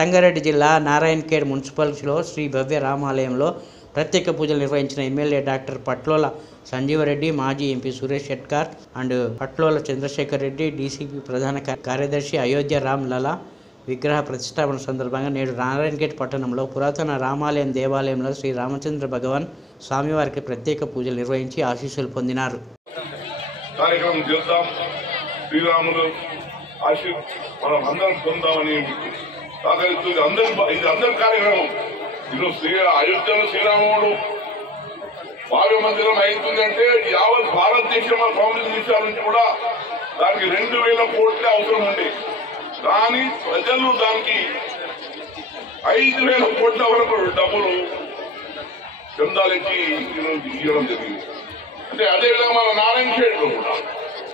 సంగారెడ్డి జిల్లా నారాయణఖేడ్ మున్సిపాలిటీలో శ్రీ భవ్య రామాలయంలో ప్రత్యేక పూజలు నిర్వహించిన ఎమ్మెల్యే డాక్టర్ పట్లోల సంజీవరెడ్డి, మాజీ MP Suresh Shetkar and Patlola Chandrashekar Reddy, DCP ప్రధాన కార్యదర్శి అయోధ్య రామ్ లలా విగ్రహ ప్రతిష్టాపన సందర్భంగా నేడు నారాయణఖేడ్ పట్టణంలో పురాతన రామాలయం దేవాలయంలో శ్రీ రామచంద్ర భగవాన్ స్వామివారికి ప్రత్యేక పూజలు నిర్వహించి ఆశీస్సులు పొందినారు. శ్రీరాములు మనం అందరం పొందామని సహకరిస్తుంది. అందరి కార్యక్రమం ఈరోజు అయోధ్యలో శ్రీరాముడు భావ్య మందిరం అవుతుందంటే యావత్ భారతదేశం కాంగ్రెస్ దేశాల నుంచి కూడా దానికి 2000 కోట్ల అవసరం ఉంది. కానీ ప్రజలు దానికి 5000 కోట్ల వరకు డబ్బులు చందాలకి ఇవ్వడం జరిగింది. అంటే అదేవిధంగా మన నారాయణఖేడ్లో కూడా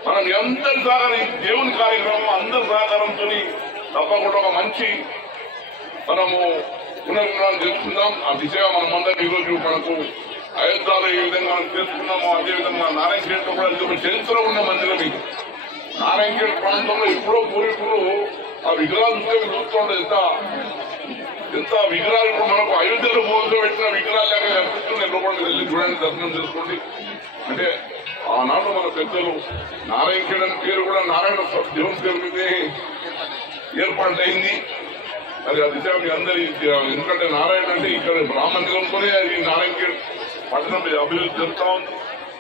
మనం అందరి సహకారం, దేవుని కార్యక్రమం అందరి సహకారంతో తప్పకుండా ఒక మంచి మనము పునర్నిర్మాణం చేసుకుందాం. ఆ దిశగా మనమందరం ఈరోజు మనకు అయోధ్యలో ఏ విధంగా మనం చేసుకున్నామో అదేవిధంగా నారాయణఖేడ్లో కూడా ఇది ఒక చరిత్ర ఉన్న మందిరం. ఇది నారాయణఖేడ్ ప్రాంతంలో ఎప్పుడో పూర్వీకులు ఆ విగ్రహాలు చూస్తుంటే ఎంత విగ్రహాలు ఇప్పుడు మనకు అయోధ్యలో మోసం పెట్టిన విగ్రహాలు లాగా కనిపిస్తున్నాయి. లోపలికి వెళ్ళి చూడండి, దర్శనం చేసుకోండి. అంటే ఆనాడు మన పెద్దలు నారాయణఖేడ్ అనే పేరు కూడా నారాయణ దేవుని పేరు మీదే ఏర్పాటైంది. అది ఆ దిశ మీ అందరి, ఎందుకంటే నారాయణ అంటే ఇక్కడ రామ మందిరంతోనే ఈ నారాయణఖేడ్ పట్టణం అభివృద్ధి జరుగుతా ఉంది.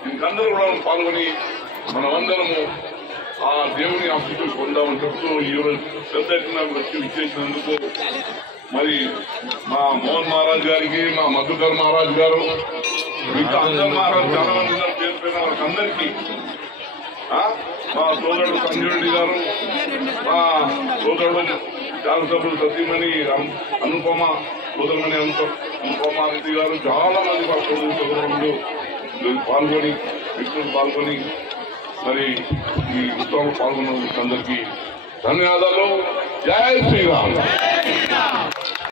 దీనికందరూ కూడా పాల్గొని మనమందరము ఆ దేవుని ఆశీస్సులు పొందామని చెప్తూ ఈరోజు పెద్ద ఎత్తున వచ్చి విచ్చేసినందుకు మరి మా మోహన్ మహారాజ్ గారికి, మా మధుకర్ మహారాజ్ గారు, మిగతా అందరు మహారాజ్ చాలా మంది పేరు పైన వాళ్ళకందరికీ, మా సోదరుడు సంజయ్ రెడ్డి గారు, మా సోదరుడు శాసనసభ్యులు సతీమణి అనుపమ, సోదరుమణి అనుపమారెడ్డి గారు, చాలా మంది మా సోదరులు పాల్గొని వ్యక్తులు పాల్గొని మరి ఈ ఉత్సవంలో పాల్గొన్న అందరికీ ధన్యవాదాలు. జై శ్రీరామ్.